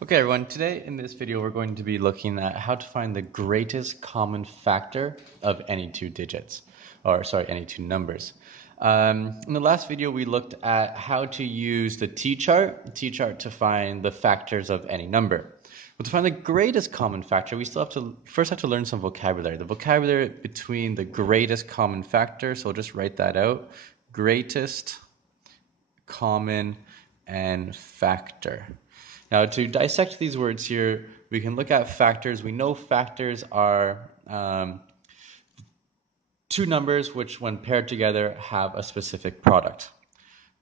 Okay everyone, today in this video we're going to be looking at how to find the greatest common factor of any two digits, or sorry, any two numbers. In the last video we looked at how to use the T-chart to find the factors of any number. But to find the greatest common factor, we still have to learn some vocabulary. The vocabulary between the greatest common factor, so we'll just write that out. Greatest common and factor. Now, to dissect these words here, we can look at factors. We know factors are two numbers which, when paired together, have a specific product.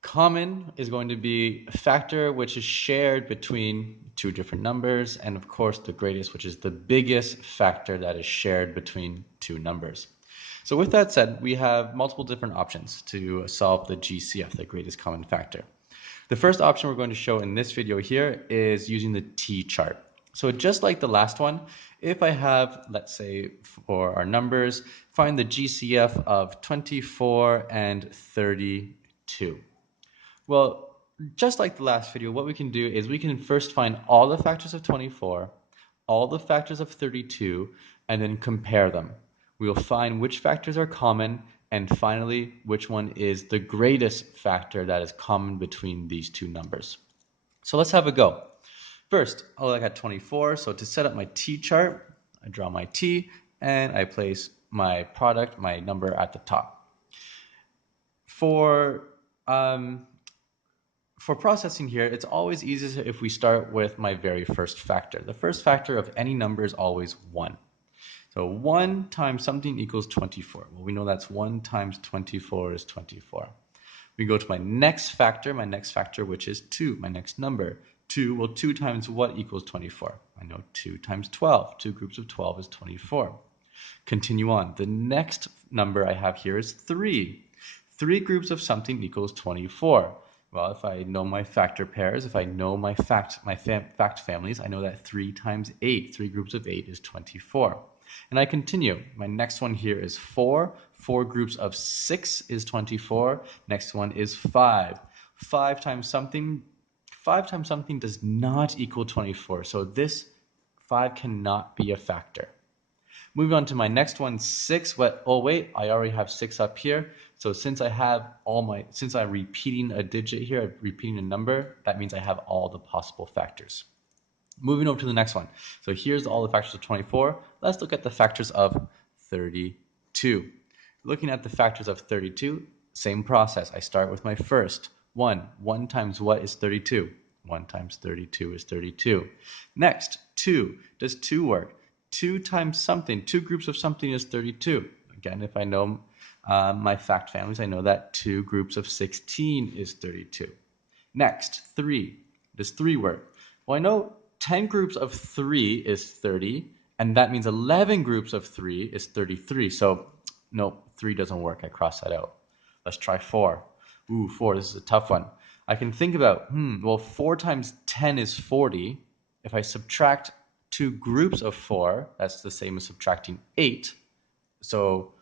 Common is going to be a factor which is shared between two different numbers, and of course the greatest, which is the biggest factor that is shared between two numbers. So with that said, we have multiple different options to solve the GCF, the greatest common factor. The first option we're going to show in this video here is using the T-chart. So just like the last one, if I have, let's say for our numbers, find the GCF of 24 and 32. Well, just like the last video, what we can do is we can first find all the factors of 24, all the factors of 32, and then compare them. We will find which factors are common, and finally, which one is the greatest factor that is common between these two numbers. So let's have a go. First, I'll look at 24. So to set up my T-chart, I draw my T, and I place my product, my number at the top. For processing here, it's always easiest if we start with my very first factor. The first factor of any number is always 1. So 1 times something equals 24. Well, we know that's 1 times 24 is 24. We go to my next factor, which is 2, my next number. 2, well, 2 times what equals 24? I know 2 times 12. 2 groups of 12 is 24. Continue on. The next number I have here is 3. 3 groups of something equals 24. Well, if I know my factor pairs, if I know my fact families, I know that 3 times 8, 3 groups of 8 is 24. And I continue. My next one here is 4. 4 groups of 6 is 24. Next one is 5. 5 times something does not equal 24. So this 5 cannot be a factor. Moving on to my next one, 6. Oh wait, I already have 6 up here. So since I'm repeating a digit here, repeating a number, that means I have all the possible factors. Moving over to the next one. So here's all the factors of 24. Let's look at the factors of 32. Looking at the factors of 32, same process. I start with my first 1. 1 times what is 32? 1 times 32 is 32. Next, 2. Does 2 work? 2 times something, 2 groups of something is 32. Again, if I know my fact families, I know that 2 groups of 16 is 32. Next, 3. Does 3 work? Well, I know 10 groups of 3 is 30, and that means 11 groups of 3 is 33. So, no, 3 doesn't work. I cross that out. Let's try 4. Ooh, 4, this is a tough one. I can think about, well, 4 times 10 is 40. If I subtract 2 groups of 4, that's the same as subtracting 8. So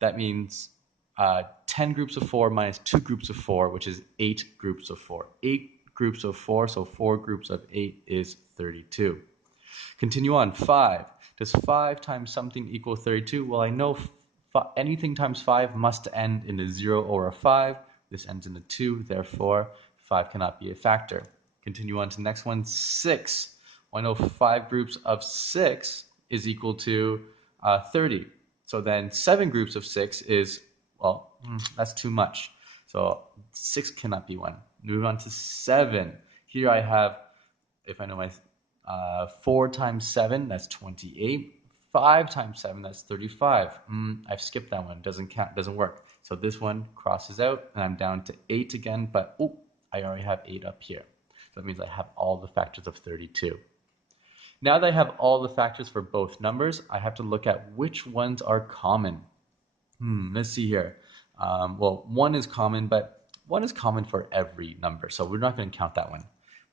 that means 10 groups of 4 minus 2 groups of 4, which is 8 groups of 4. 8 groups of 4, so 4 groups of 8 is 32. Continue on. 5. Does 5 times something equal 32? Well, I know anything times 5 must end in a 0 or a 5. This ends in a 2, therefore 5 cannot be a factor. Continue on to the next one. 6. Well, I know 5 groups of 6 is equal to 30. So then 7 groups of 6 is, well, that's too much. So 6 cannot be one. Move on to 7. Here I have, if I know my 4 times 7, that's 28. 5 times 7, that's 35. I've skipped that one. Doesn't count, doesn't work. So this one crosses out, and I'm down to 8 again, but I already have 8 up here. So that means I have all the factors of 32. Now that I have all the factors for both numbers, I have to look at which ones are common. Let's see here. Well, 1 is common, but 1 is common for every number, so we're not going to count that one.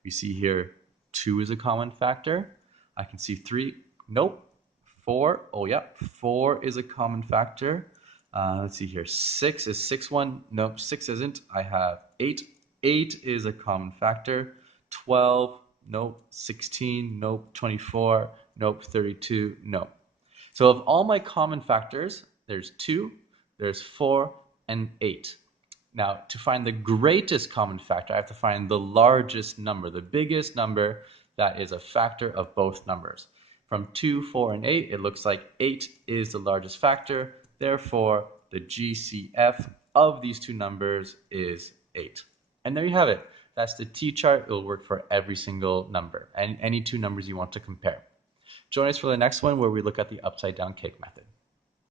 We see here 2 is a common factor. I can see 3. Nope. 4. Oh, yeah. 4 is a common factor. Let's see here. 6 is 6 one. Nope, 6 isn't. I have 8. 8 is a common factor. 12. nope. 16, nope. 24, nope. 32, nope. So of all my common factors, there's 2, there's 4, and 8. Now, to find the greatest common factor, I have to find the largest number, the biggest number that is a factor of both numbers. From 2, 4, and 8, it looks like 8 is the largest factor. Therefore, the GCF of these two numbers is 8. And there you have it. That's the T-chart. It will work for every single number and any two numbers you want to compare. Join us for the next one where we look at the upside down cake method.